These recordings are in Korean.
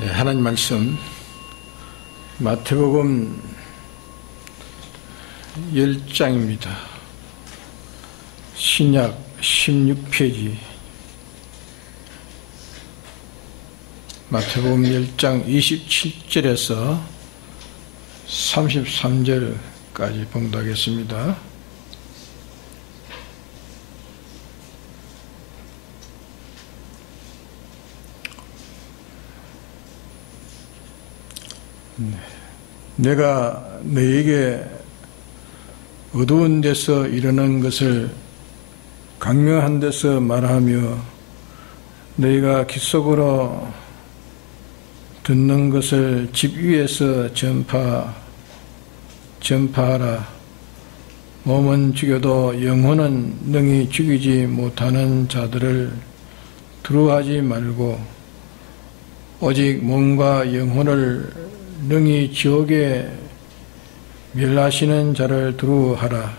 네, 하나님 말씀 마태복음 10장입니다. 신약 16페이지 마태복음 10장 27절에서 33절까지 봉독하겠습니다. 내가 너에게 어두운 데서 일어난 것을 강명한 데서 말하며 너희가 귓속으로 듣는 것을 집 위에서 전파하라. 몸은 죽여도 영혼은 능히 죽이지 못하는 자들을 두려워하지 말고 오직 몸과 영혼을 능히 지옥에 멸하시는 자를 두려워하라.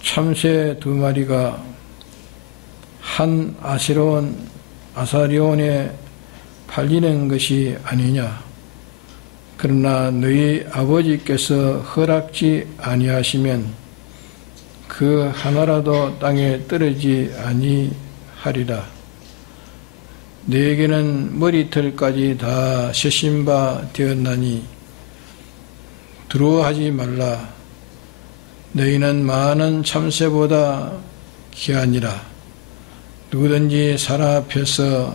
참새 2마리가 한 아사리온에 팔리는 것이 아니냐. 그러나 너희 아버지께서 허락지 아니하시면 그 하나라도 땅에 떨어지지 아니하리라. 너에게는 머리털까지 다 세신 바 되었나니 두려워하지 말라. 너희는 많은 참새보다 귀하니라. 누구든지 사람 앞에서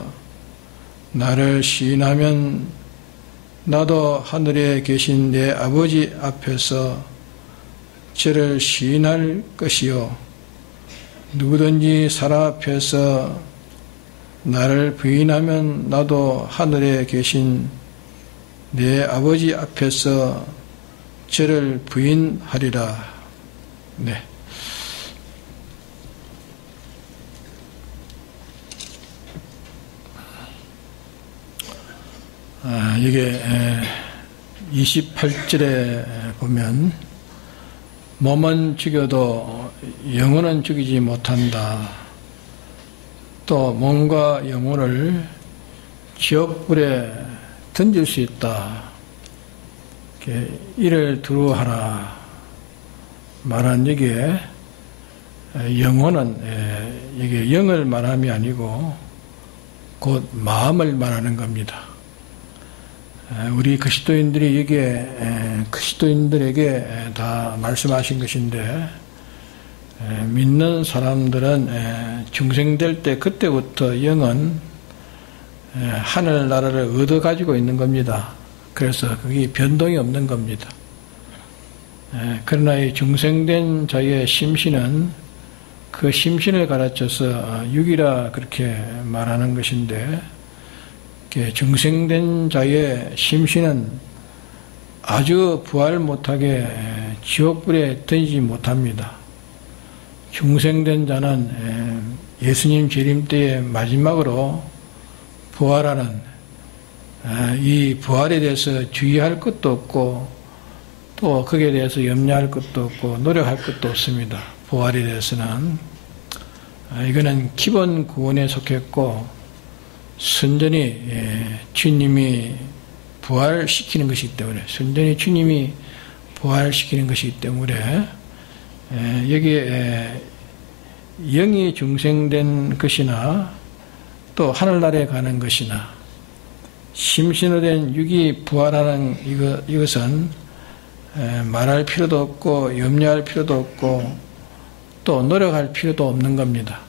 나를 시인하면 나도 하늘에 계신 내 아버지 앞에서 저를 시인할 것이요. 누구든지 사람 앞에서 나를 부인하면 나도 하늘에 계신 내 아버지 앞에서 저를 부인하리라. 네. 이게 28절에 보면 몸은 죽여도 영혼은 죽이지 못한다. 또 몸과 영혼을 지옥불에 던질 수 있다. 이를 두려워하라 말한 여기에 영혼은 이게 영을 말함이 아니고 곧 마음을 말하는 겁니다. 우리 그리스도인들이 여기에 그리스도인들에게 다 말씀하신 것인데 믿는 사람들은 중생될 때 그때부터 영은 하늘나라를 얻어 가지고 있는 겁니다. 그래서 그게 변동이 없는 겁니다. 그러나 이 중생된 자의 심신은 그 심신을 가르쳐서 육이라 그렇게 말하는 것인데 중생된 자의 심신은 아주 부활 못하게 지옥불에 던지지 못합니다. 중생된 자는 예수님 재림 때의 마지막으로 부활하는 이 부활에 대해서 주의할 것도 없고 또 거기에 대해서 염려할 것도 없고 노력할 것도 없습니다. 부활에 대해서는 이거는 기본 구원에 속했고 순전히 주님이 부활시키는 것이기 때문에 순전히 주님이 부활시키는 것이기 때문에 여기에 영이 중생된 것이나 또 하늘나라에 가는 것이나 심신으로 된 육이 부활하는 이것은 말할 필요도 없고 염려할 필요도 없고 또 노력할 필요도 없는 겁니다.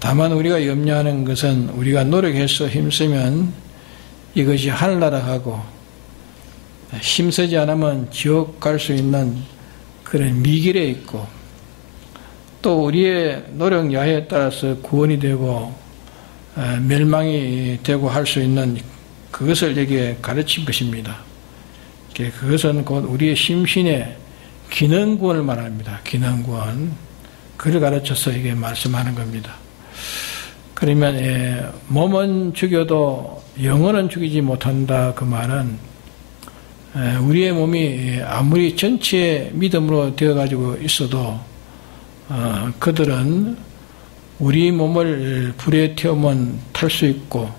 다만 우리가 염려하는 것은 우리가 노력해서 힘쓰면 이것이 하늘나라 가고 힘쓰지 않으면 지옥 갈 수 있는 그런 미길에 있고 또 우리의 노력 야해에 따라서 구원이 되고 멸망이 되고 할 수 있는 그것을 여기에 가르친 것입니다. 그것은 곧 우리의 심신의 기능구원을 말합니다. 기능구원. 그를 가르쳐서 이게 말씀하는 겁니다. 그러면 몸은 죽여도 영혼은 죽이지 못한다. 그 말은 우리의 몸이 아무리 전체 믿음으로 되어가지고 있어도 그들은 우리 몸을 불에 태우면 탈 수 있고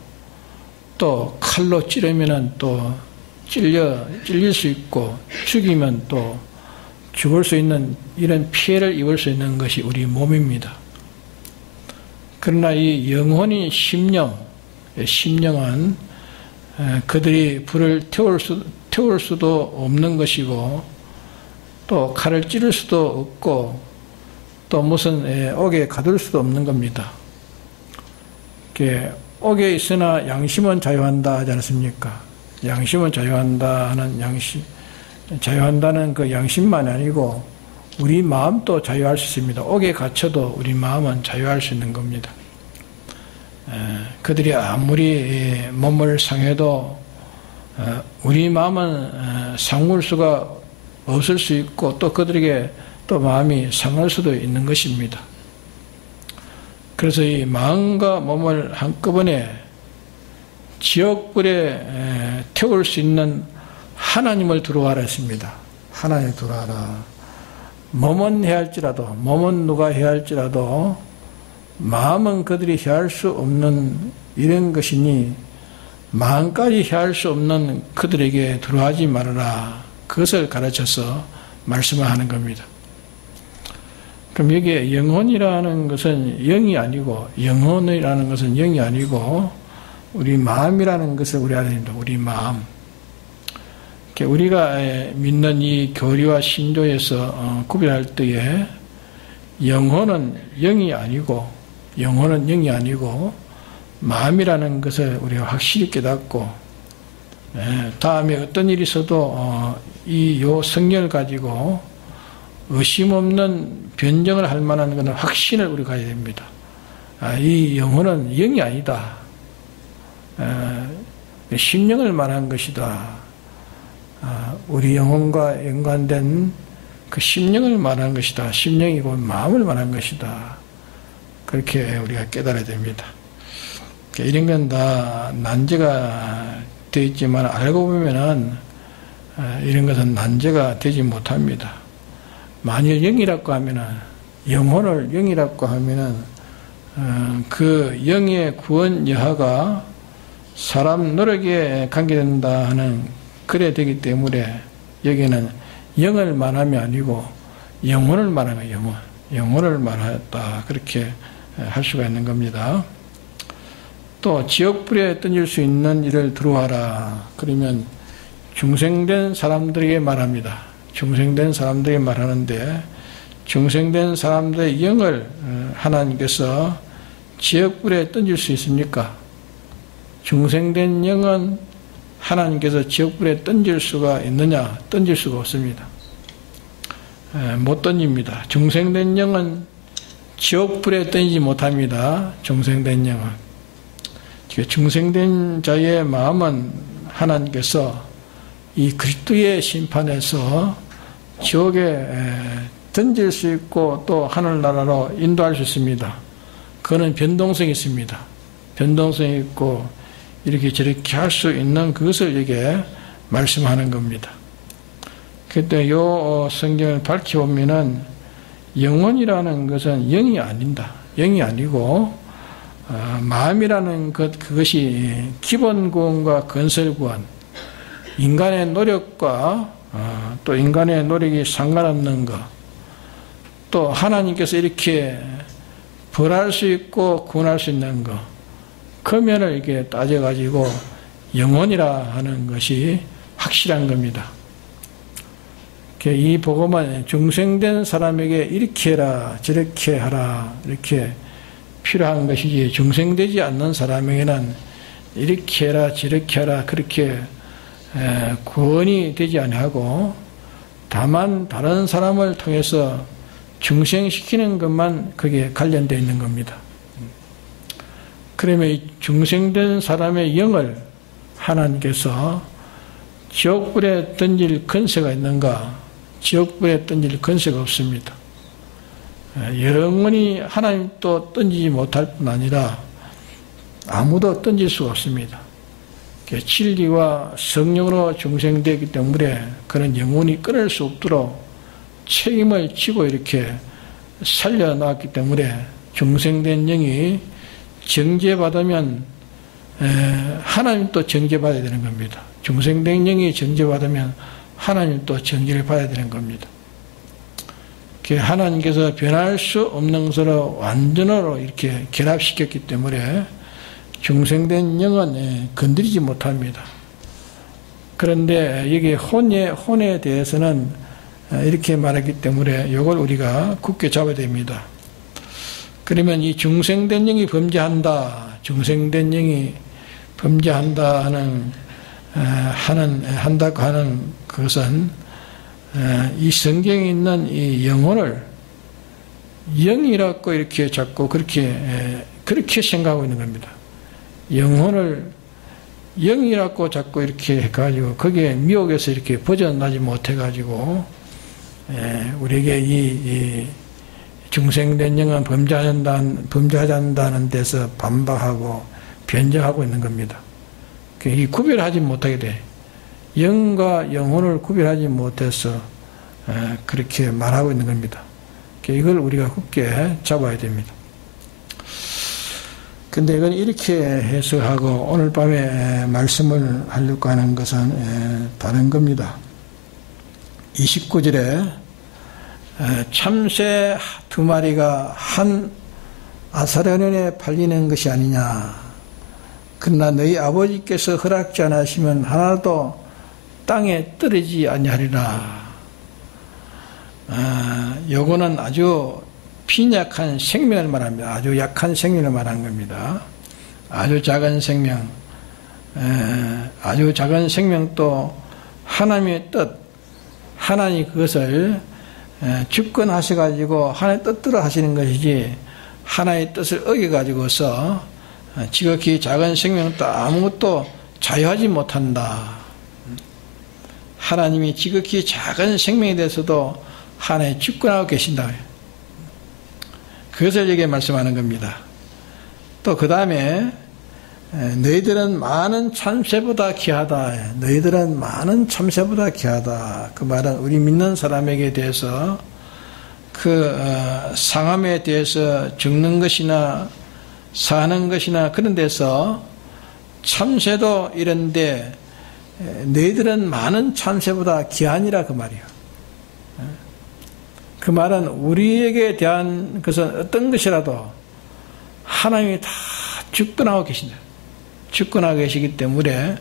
또 칼로 찌르면은 또 찔릴 수 있고, 죽이면 또 죽을 수 있는 이런 피해를 입을 수 있는 것이 우리 몸입니다. 그러나 이 영혼이 심령은 그들이 불을 태울 수도 없는 것이고, 또 칼을 찌를 수도 없고, 또 무슨 옥에 가둘 수도 없는 겁니다. 옥에 있으나 양심은 자유한다 하지 않습니까? 양심은 자유한다 하는 자유한다는 그 양심만 아니고 우리 마음도 자유할 수 있습니다. 옥에 갇혀도 우리 마음은 자유할 수 있는 겁니다. 그들이 아무리 몸을 상해도 우리 마음은 상울 수가 없을 수 있고, 또 그들에게 또 마음이 상할 수도 있는 것입니다. 그래서 이 마음과 몸을 한꺼번에 지옥불에 태울 수 있는 하나님을 두려워하라 했습니다. 하나님을 두려워하라. 몸은 해할지라도, 몸은 누가 해할지라도 마음은 그들이 해할 수 없는 이런 것이니 마음까지 해할 수 없는 그들에게 두려워하지 말아라. 그것을 가르쳐서 말씀을 하는 겁니다. 그럼 여기에 영혼이라는 것은 영이 아니고, 영혼이라는 것은 영이 아니고 우리 마음이라는 것을 우리 알아야 됩니다. 우리 마음. 우리가 믿는 이 교리와 신조에서 구별할 때에 영혼은 영이 아니고 마음이라는 것을 우리가 확실히 깨닫고, 다음에 어떤 일이 있어도 요 성경을 가지고 의심 없는 변정을 할 만한 것은 확신을 우리가 가져야 됩니다. 이 영혼은 영이 아니다. 심령을 말한 것이다. 우리 영혼과 연관된 그 심령을 말한 것이다. 심령이고 마음을 말한 것이다. 그렇게 우리가 깨달아야 됩니다. 이런 건 다 난제가 되어 있지만 알고 보면은 이런 것은 난제가 되지 못합니다. 만일 영이라고 하면은, 영혼을 영이라고 하면은 그 영의 구원 여하가 사람 노력에 관계된다 하는 그래 되기 때문에 여기는 영을 말함이 아니고 영혼을 말하는 거예요. 영혼을 말했다. 그렇게 할 수가 있는 겁니다. 또 지옥불에 던질 수 있는 일을 두려워하라. 그러면 중생된 사람들에게 말합니다. 중생된 사람들에게 말하는데, 중생된 사람들의 영을 하나님께서 지옥불에 던질 수 있습니까? 중생된 영은 하나님께서 지옥불에 던질 수가 있느냐? 던질 수가 없습니다. 못 던집니다. 중생된 영은 지옥불에 던지지 못합니다. 중생된 영은. 중생된 자의 마음은 하나님께서 이 그리스도의 심판에서 지옥에 던질 수 있고 또 하늘나라로 인도할 수 있습니다. 그거는 변동성이 있습니다. 변동성이 있고 이렇게 저렇게 할 수 있는 그것을 이게 말씀하는 겁니다. 그때 요 성경을 밝혀보면은 영혼이라는 것은 영이 아닌다. 영이 아니고 마음이라는 그것이 기본 구원과 건설 구원, 인간의 노력과 또 인간의 노력이 상관없는 것, 또 하나님께서 이렇게 벌할 수 있고 구원할 수 있는 것, 그 면을 이렇게 따져가지고 영혼이라 하는 것이 확실한 겁니다. 이 복음은 중생된 사람에게 이렇게 해라 저렇게 하라 이렇게 필요한 것이지, 중생되지 않는 사람에게는 이렇게 해라 저렇게 하라 그렇게 구원이 되지 아니하고, 다만 다른 사람을 통해서 중생시키는 것만 그게 관련되어 있는 겁니다. 그러면 이 중생된 사람의 영을 하나님께서 지옥불에 던질 권세가 있는가? 지옥불에 던질 권세가 없습니다. 영원히 하나님도 던지지 못할 뿐 아니라 아무도 던질 수가 없습니다. 진리와 성령으로 중생되기 때문에 그는 영원히 끊을 수 없도록 책임을 지고 이렇게 살려놨기 때문에 중생된 영이 정죄받으면 하나님 또 정죄받아야 되는 겁니다. 중생된 영이 정죄받으면 하나님 또 정죄를 받아야 되는 겁니다. 하나님께서 변할 수 없는 것으로 완전으로 이렇게 결합시켰기 때문에 중생된 영은 건드리지 못합니다. 그런데 여기 혼에 대해서는 이렇게 말했기 때문에 이걸 우리가 굳게 잡아야 됩니다. 그러면 이 중생된 영이 범죄한다, 중생된 영이 범죄한다 한다고 하는 그것은 이 성경에 있는 이 영혼을 영이라고 이렇게 자꾸 그렇게 생각하고 있는 겁니다. 영혼을 영이라고 자꾸 이렇게 해가지고 거기에 미혹에서 이렇게 벗어나지 못해가지고 우리에게 이 중생된 영은 범죄하지 않는다는 데서 반박하고 변정하고 있는 겁니다. 이 구별하지 못하게 돼. 영과 영혼을 구별하지 못해서 그렇게 말하고 있는 겁니다. 이걸 우리가 굳게 잡아야 됩니다. 근데 이건 이렇게 해석하고 오늘 밤에 말씀을 하려고 하는 것은 다른 겁니다. 29절에 참새 2마리가 한 아사르년에 팔리는 것이 아니냐. 그러나 너희 아버지께서 허락지 않으시면 하나도 땅에 떨어지지 아니하리라. 요거는 아주 빈약한 생명을 말합니다. 아주 약한 생명을 말하는 겁니다. 아주 작은 생명, 아주 작은 생명도 하나님의 뜻, 하나님이 그것을 주권하셔가지고 하나님의 뜻대로 하시는 것이지 하나님의 뜻을 어겨가지고서 지극히 작은 생명도 아무것도 자유하지 못한다. 하나님이 지극히 작은 생명에 대해서도 하나님이 주권하고 계신다. 그것을 여기에 말씀하는 겁니다. 또 그 다음에 너희들은 많은 참새보다 귀하다. 너희들은 많은 참새보다 귀하다. 그 말은 우리 믿는 사람에게 대해서 그 상함에 대해서 죽는 것이나 사는 것이나 그런 데서 참새도 이런데 너희들은 많은 참새보다 귀하니라 그 말이에요. 그 말은 우리에게 대한 것은 어떤 것이라도 하나님이 다 주권하고 계신다. 주권하고 계시기 때문에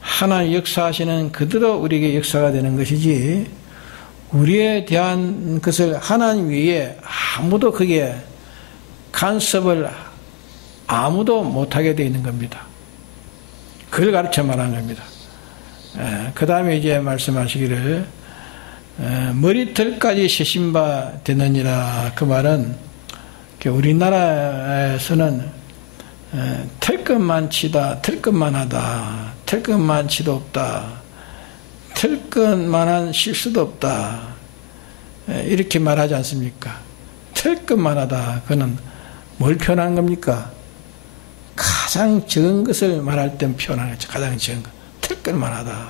하나님 역사하시는 그대로 우리에게 역사가 되는 것이지 우리에 대한 것을 하나님 외에 아무도 거기에 간섭을 아무도 못하게 되어 있는 겁니다. 그걸 가르쳐 말하는 겁니다. 그 다음에 이제 말씀하시기를 머리털까지 세신바 되느니라. 그 말은 우리나라에서는 털끝만 치다, 털끝만 하다, 털끝만 치도 없다, 털끝만한 실수도 없다, 이렇게 말하지 않습니까? 털끝만 하다. 그는 뭘 표현하는 겁니까? 가장 적은 것을 말할 때 표현하는 거죠. 가장 적은 것. 털끝만 하다.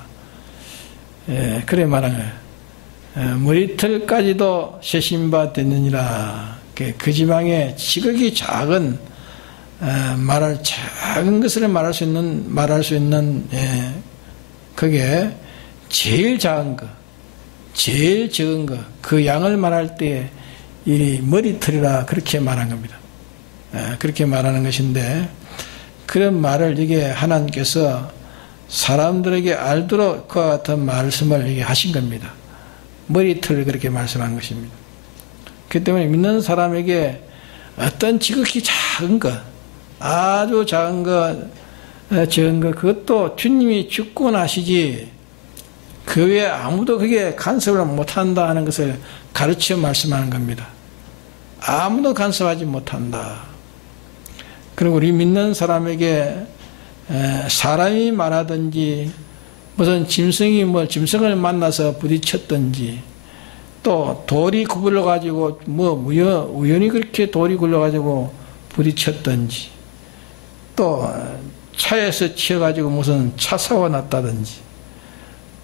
그래 말하는 거예요. 머리털까지도 세신바 됐느니라. 그 지방에 지극히 작은 작은 것을 말할 수 있는 그게 제일 작은 것, 제일 적은 것, 그 양을 말할 때 이 머리털이라 그렇게 말한 겁니다. 그렇게 말하는 것인데 그런 말을 이게 하나님께서 사람들에게 알도록 그와 같은 말씀을 이게 하신 겁니다. 머리털을 그렇게 말씀한 것입니다. 그렇기 때문에 믿는 사람에게 어떤 지극히 작은 것, 아주 작은 것, 적은 것, 그것도 주님이 주권하시지 그 외에 아무도 그게 간섭을 못한다 하는 것을 가르쳐 말씀하는 겁니다. 아무도 간섭하지 못한다. 그리고 우리 믿는 사람에게 사람이 말하든지 무슨 짐승을 만나서 부딪혔든지 또 돌이 굴러가지고 우연히 그렇게 돌이 굴러가지고 부딪혔든지 또 차에서 치여가지고 무슨 차 사고가 났다든지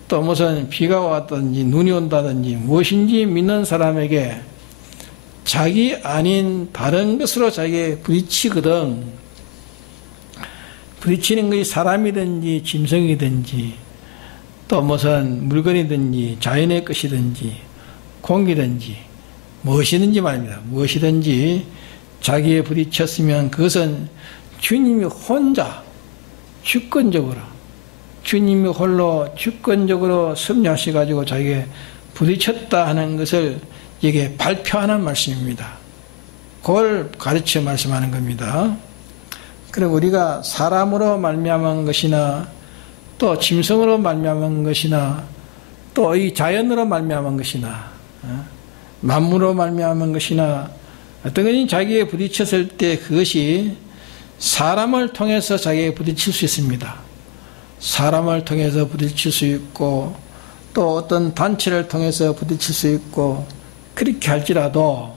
또 무슨 비가 왔다든지 눈이 온다든지 무엇인지 믿는 사람에게 자기 아닌 다른 것으로 자기에 부딪히거든 부딪히는 것이 사람이든지 짐승이든지 또 무슨 물건이든지 자연의 것이든지 공기든지 무엇이든지 말입니다. 무엇이든지 자기에 부딪혔으면 그것은 주님이 혼자 주권적으로 주님이 홀로 주권적으로 섭리하셔가지고 자기에 부딪혔다 하는 것을 이게 발표하는 말씀입니다. 그걸 가르쳐 말씀하는 겁니다. 그리고 우리가 사람으로 말미암은 것이나 또 짐승으로 말미암은 것이나 또 이 자연으로 말미암은 것이나 만물로 말미암은 것이나 어떤 것이 자기에 부딪혔을 때 그것이 사람을 통해서 자기에 부딪힐 수 있습니다. 사람을 통해서 부딪힐 수 있고 또 어떤 단체를 통해서 부딪힐 수 있고 그렇게 할지라도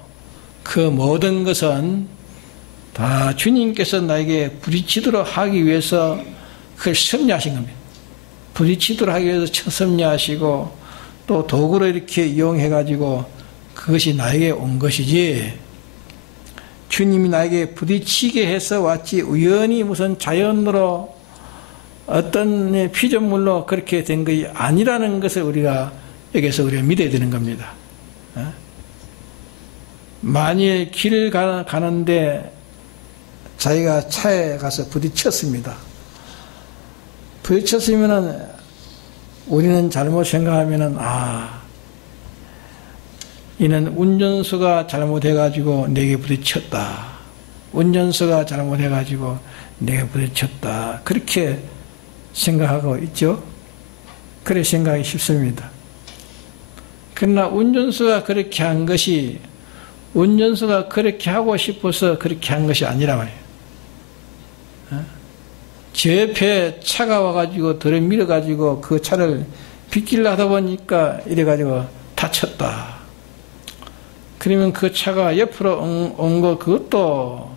그 모든 것은 다 주님께서 나에게 부딪히도록 하기 위해서 그걸 섭리하신 겁니다. 부딪히도록 하기 위해서 섭리하시고 또 도구로 이렇게 이용해가지고 그것이 나에게 온 것이지 주님이 나에게 부딪히게 해서 왔지 우연히 무슨 자연으로 어떤 피조물로 그렇게 된 것이 아니라는 것을 우리가 여기서 우리가 믿어야 되는 겁니다. 만일 길을 가는데 자기가 차에 가서 부딪혔습니다. 부딪혔으면은 우리는 잘못 생각하면은 이는 운전수가 잘못해가지고 내게 부딪혔다. 운전수가 잘못해가지고 내게 부딪혔다. 그렇게 생각하고 있죠. 그래 생각하기 쉽습니다. 그러나 운전수가 그렇게 한 것이 운전수가 그렇게 하고 싶어서 그렇게 한 것이 아니라 말이에요. 제 옆에 차가 와가지고 들이밀어가지고 그 차를 빗길로 하다 보니까 이래가지고 다쳤다. 그러면 그 차가 옆으로 온 거 그것도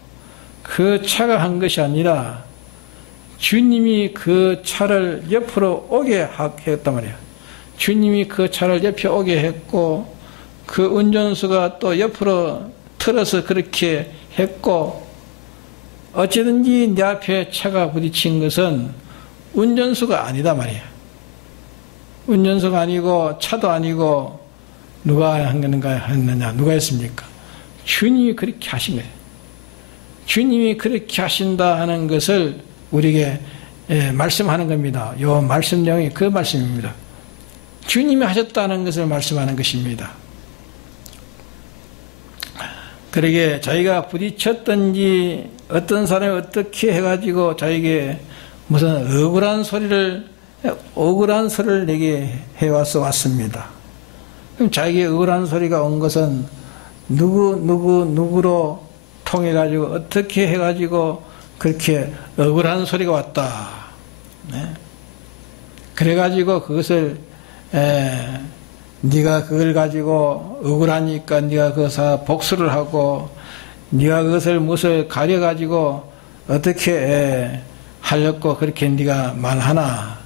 그 차가 한 것이 아니라 주님이 그 차를 옆으로 오게 했단 말이에요. 주님이 그 차를 옆에 오게 했고 그 운전수가 또 옆으로 틀어서 그렇게 했고 어찌든지 내 앞에 차가 부딪힌 것은 운전수가 아니다 말이야. 운전수가 아니고 차도 아니고 누가 했느냐? 누가 했습니까? 주님이 그렇게 하신 거예요. 주님이 그렇게 하신다 하는 것을 우리에게 말씀하는 겁니다. 요 말씀 내용이 그 말씀입니다. 주님이 하셨다는 것을 말씀하는 것입니다. 그러게 자기가 부딪혔든지 어떤 사람이 어떻게 해가지고 자기에게 무슨 억울한 소리를 내게 해와서 왔습니다. 그럼 자기의 억울한 소리가 온 것은 누구로 통해가지고 어떻게 해가지고 그렇게 억울한 소리가 왔다. 네. 그래가지고 그것을 네가 그걸 가지고 억울하니까 네가 그것을 복수를 하고 네가 그것을 무엇을 가려가지고 어떻게 하려고 그렇게 네가 말하나.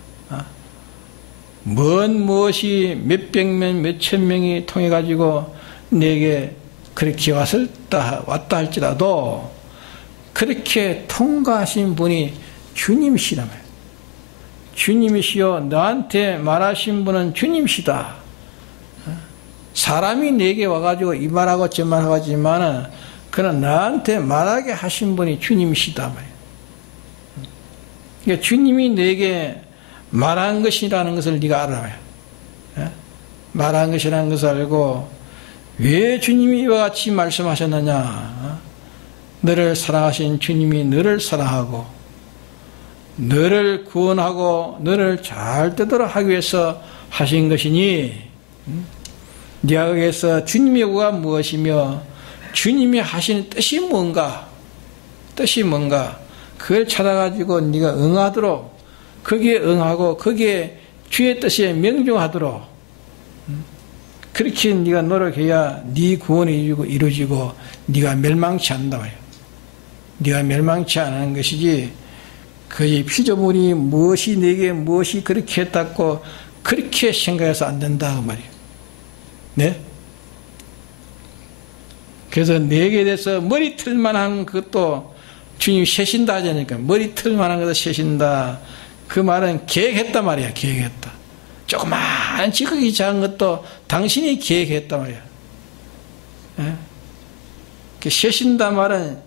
무엇이 몇백 명, 몇천 명이 통해가지고 내게 그렇게 왔다 할지라도 그렇게 통과하신 분이 주님이시라며. 주님이시여 너한테 말하신 분은 주님이시다. 사람이 내게 와가지고 이 말하고 저 말하고 하지만은 그는 나한테 말하게 하신 분이 주님이시다. 그러니까 주님이 내게 말한 것이라는 것을 네가 알아야. 말한 것이라는 것을 알고 왜 주님이 이와 같이 말씀하셨느냐. 너를 사랑하신 주님이 너를 사랑하고 너를 구원하고 너를 잘 되도록 하기 위해서 하신 것이니 네가 거기에서 주님의 요구가 무엇이며 주님이 하시는 뜻이 뭔가 그걸 찾아가지고 네가 응하도록 거기에 응하고 거기에 주의 뜻에 명중하도록 그렇게 네가 노력해야 네 구원이 이루어지고 네가 멸망치 않는다 말이야. 네가 멸망치 않는 것이지 그의 피조물이 무엇이 내게 무엇이 그렇게 했다고 그렇게 생각해서 안 된다 그 말이야. 네? 그래서 내게 대해서 머리틀만한 그것도 주님이 세신다 하지 않으니까 머리털만한 것을 세신다. 그 말은 계획했단 말이야. 계획했다. 조그만 지극히 작은 것도 당신이 계획했단 말이야. 예? 세신다 말은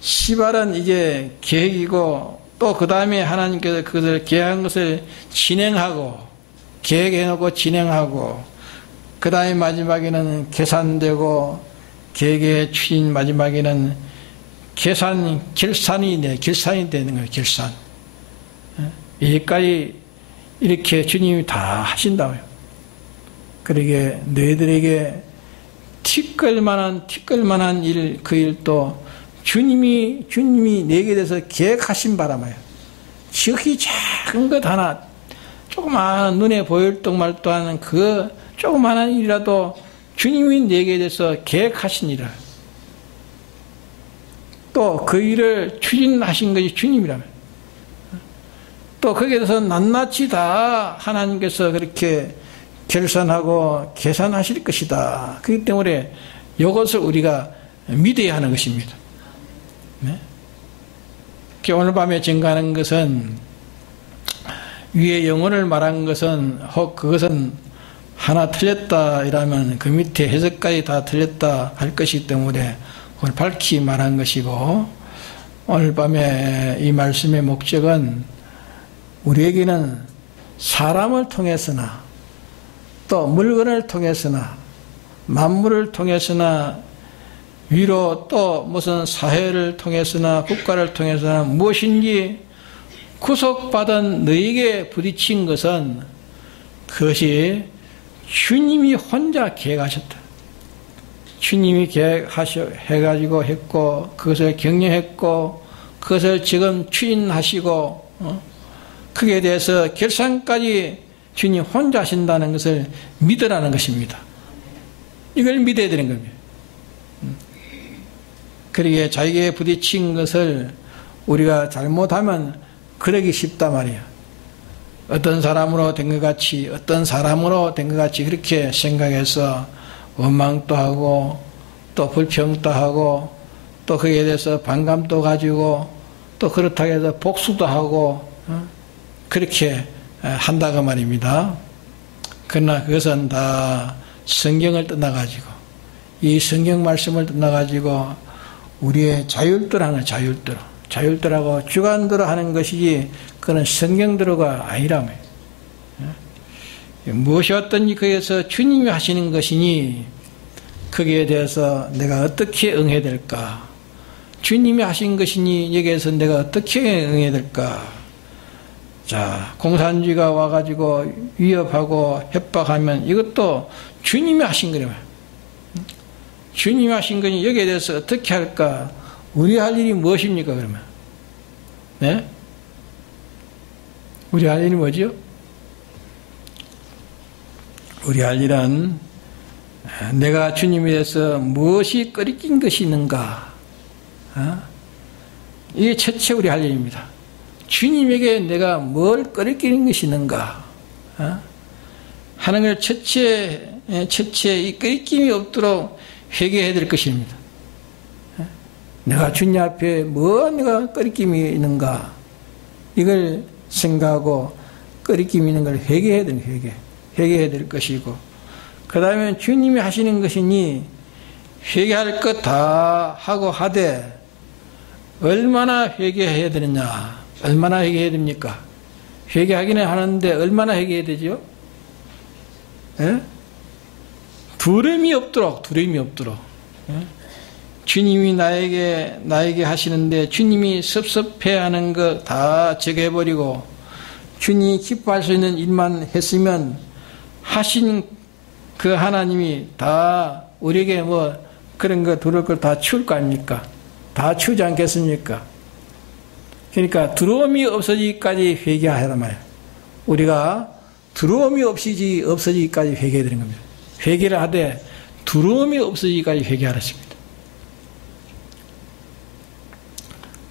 시발은 이제 계획이고 또 그 다음에 하나님께서 그것을 계획한 것을 진행하고 계획해놓고 진행하고 그 다음에 마지막에는 계산되고 계획의 추진 마지막에는 결산이 되는 거예요. 결산. 여기까지 이렇게 주님이 다 하신다고요. 그러게 너희들에게 티끌만한 일, 그 일도 주님이 내게 대해서 계획하신 바람이에요. 지극히 작은 것 하나, 조그마한 눈에 보일 듯 말 듯 하는 그 조그마한 일이라도 주님이 내게 대해서 계획하신 일이라. 또 그 일을 추진하신 것이 주님이라면. 또 거기에 대해서 낱낱이 다 하나님께서 그렇게 결산하고 계산하실 것이다. 그렇기 때문에 이것을 우리가 믿어야 하는 것입니다. 네? 오늘 밤에 증거하는 것은 위의 영혼을 말한 것은 혹 그것은 하나 틀렸다 이라면 그 밑에 해석까지 다 틀렸다 할 것이기 때문에 그걸 밝히 말한 것이고, 오늘 밤에 이 말씀의 목적은 우리에게는 사람을 통해서나 또 물건을 통해서나 만물을 통해서나 위로 또 무슨 사회를 통해서나 국가를 통해서나 무엇인지 구속받은 너에게 부딪힌 것은 그것이 주님이 혼자 계획하셨다. 주님이 계획해가지고 했고 그것을 경영했고 그것을 지금 추진하시고 그에 대해서 결산까지 주님 혼자 하신다는 것을 믿으라는 것입니다. 이걸 믿어야 되는 겁니다. 그러기에 자기에게 부딪힌 것을 우리가 잘못하면 그러기 쉽단 말이야. 어떤 사람으로 된 것 같이 그렇게 생각해서 원망도 하고 또 불평도 하고 또 거기에 대해서 반감도 가지고 또 그렇다고 해서 복수도 하고 그렇게 한다고 말입니다. 그러나 그것은 다 성경을 떠나가지고 이 성경 말씀을 떠나가지고 우리의 자율대로 하는 자율대로하고 주관대로 하는 것이지 그건 성경대로가 아니라며. 무엇이 어떤지 거기에서 주님이 하시는 것이니 거기에 대해서 내가 어떻게 응해야 될까? 주님이 하신 것이니 여기에서 내가 어떻게 응해야 될까? 자, 공산주의가 와가지고 위협하고 협박하면 이것도 주님이 하신 거래요. 주님이 하신 거니 여기에 대해서 어떻게 할까? 우리 할 일이 무엇입니까, 그러면? 네? 우리 할 일이 뭐죠? 우리 할 일은 내가 주님에 대해서 무엇이 끓이낀 것이 있는가? 이게 첫째 우리 할 일입니다. 주님에게 내가 뭘 끓이끼는 것이 있는가? 하는 걸 첫째 이 끓이김이 없도록 회개해야 될 것입니다. 내가 주님 앞에 내가 끓이김이 있는가? 이걸 생각하고 끓이김이 있는 걸 회개해야 될 것이고, 그 다음에 주님이 하시는 것이니 회개할 것 다 하고 하되 얼마나 회개해야 되느냐? 얼마나 회개해야 됩니까? 회개하기는 하는데 얼마나 회개해야 되죠? 예? 두려움이 없도록. 예? 주님이 나에게 하시는데 주님이 섭섭해하는 거 다 제거해버리고 주님이 기뻐할 수 있는 일만 했으면 하신 그 하나님이 다 우리에게 그런 거 두려울 걸 다 치울 거 아닙니까? 다 치우지 않겠습니까? 그러니까 두려움이 없어지기까지 회개하란 말이에요. 우리가 두려움이 없어지기까지 회개해야 되는 겁니다. 회개를 하되 두려움이 없어지기까지 회개하랬습니다.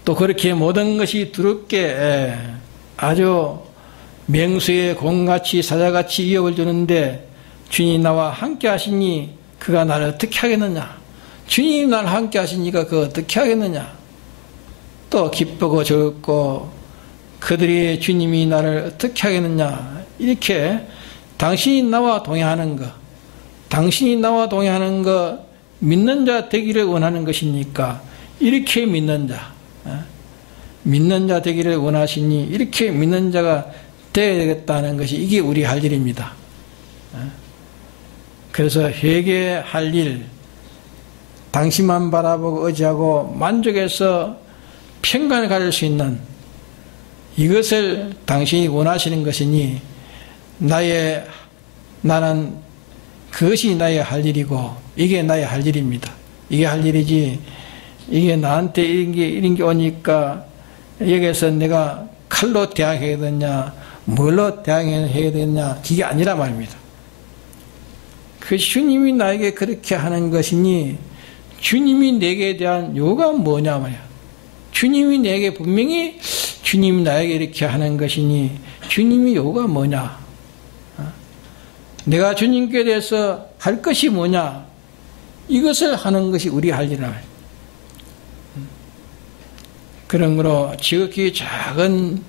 또 그렇게 모든 것이 두렵게 아주 맹수의 공같이 사자같이 위협을 주는데 주님이 나와 함께 하시니 그가 나를 어떻게 하겠느냐? 주님이 나를 함께 하시니까 그거 어떻게 하겠느냐? 또 기쁘고 즐겁고 그들이 주님이 나를 어떻게 하겠느냐 이렇게 당신이 나와 동행하는 것, 당신이 나와 동행하는 것 믿는 자 되기를 원하는 것이니까 이렇게 믿는 자, 믿는 자 되기를 원하시니 이렇게 믿는 자가 되어야 되겠다는 것이 이게 우리 할 일입니다. 그래서 회개할 일, 당신만 바라보고 의지하고 만족해서 평강을 가질 수 있는 이것을 당신이 원하시는 것이니 나는 그것이 나의 할 일이고 이게 나의 할 일입니다. 이게 할 일이지 이게 나한테 이런 게 오니까 여기에서 내가 칼로 대항해야 되냐 뭘로 대항해야 되냐 그게 아니라 말입니다. 그 주님이 나에게 그렇게 하는 것이니 주님이 내게 대한 요구가 뭐냐 말이야. 주님이 내게 분명히 주님이 나에게 이렇게 하는 것이니 주님이 요구가 뭐냐. 내가 주님께 대해서 할 것이 뭐냐. 이것을 하는 것이 우리 할 일이라. 그러므로 지극히 작은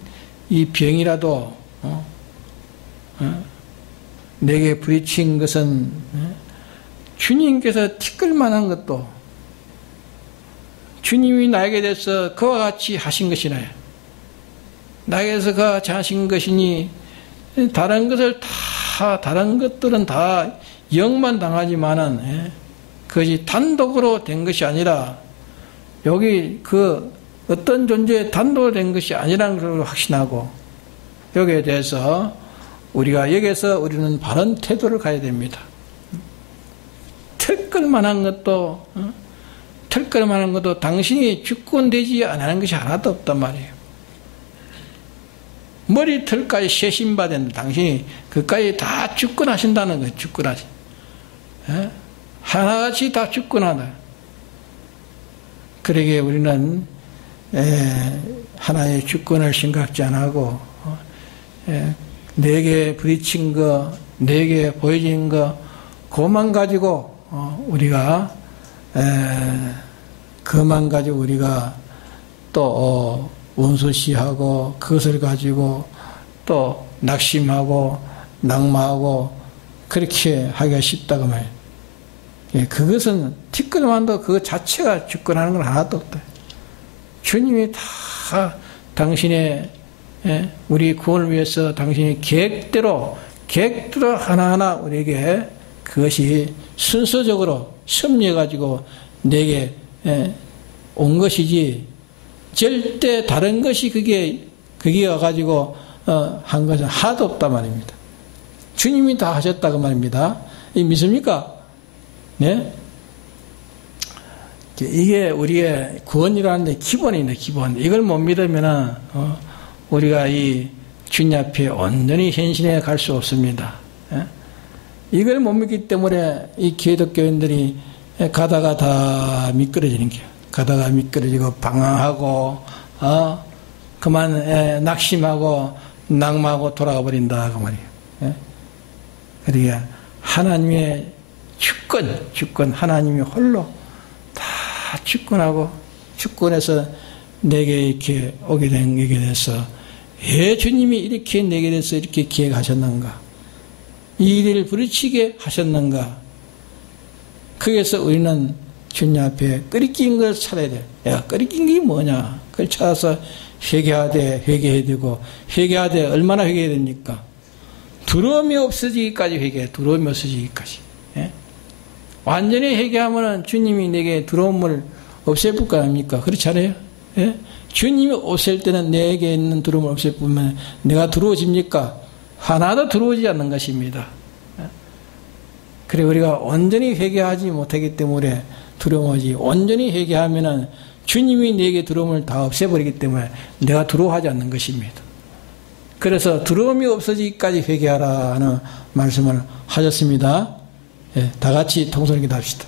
이 병이라도 내게 부딪힌 것은 주님께서 티끌만한 것도 주님이 나에게 대해서 그와 같이 하신 것이나요. 나에게서 그와 같이 하신 것이니 다른 것들은 다 영만 당하지만은 그것이 단독으로 된 것이 아니라 여기 그 어떤 존재의 단독으로 된 것이 아니라는 걸 확신하고 여기에 대해서 우리가 여기에서 우리는 바른 태도를 가야 됩니다. 털끌만한 것도 당신이 주권되지 않는 것이 하나도 없단 말이에요. 머리털까지 쇄신받은 당신이 그까지 다 주권하신다는 거예요. 주권하신. 하나같이 다 주권하다. 그러기에 우리는 하나의 주권을 생각지 않고 내게 부딪힌 거, 내게 보여진 거 그것만 가지고 우리가 그것만 가지고 우리가 또 원수시하고 그것을 가지고 또 낙심하고 낙마하고 그렇게 하기가 쉽다고 말이에요. 그것은 티끌만도 그것 자체가 주권하는 건 하나도 없다. 주님이 다 당신의 우리 구원을 위해서 당신이 계획대로 하나하나 우리에게 그것이 순서적으로 섭리해가지고 내게 온 것이지 절대 다른 것이 그게 와가지고 한 것은 하나도 없단 말입니다. 주님이 다 하셨다고 말입니다. 믿습니까? 네? 이게 우리의 구원이라는 데 기본이네, 기본. 이걸 못 믿으면은 우리가 이 주님 앞에 온전히 현신해 갈 수 없습니다. 이걸 못 믿기 때문에 이 기독교인들이 가다가 다 미끄러지는 거예요. 가다가 미끄러지고 방황하고 그만 낙심하고 낙마하고 돌아가 버린다 그 말이에요. 그러니까 하나님의 주권 하나님이 홀로 다 주권하고 주권해서 내게 이렇게 오게 돼서 왜 주님이 이렇게 내게 대해서 이렇게 기획하셨는가? 이 일을 부딪히게 하셨는가? 거기에서 우리는 주님 앞에 끓이낀 걸 찾아야 돼. 야, 끓이낀 게 뭐냐? 그걸 찾아서 회개해야 되고, 회개하되 얼마나 회개해야 됩니까? 두려움이 없어지기까지 회개해. 두려움이 없어지기까지. 예? 완전히 회개하면 주님이 내게 두려움을 없애볼 거 아닙니까? 그렇지 않아요? 예? 주님이 없앨 때는 내게 있는 두려움을 없애보면 내가 두려워집니까? 하나도 두려워지지 않는 것입니다. 그래 우리가 온전히 회개하지 못하기 때문에 두려워하지, 온전히 회개하면은 주님이 내게 두려움을 다 없애버리기 때문에 내가 두려워하지 않는 것입니다. 그래서 두려움이 없어지기까지 회개하라 하는 말씀을 하셨습니다. 예, 다 같이 통성기도 합시다.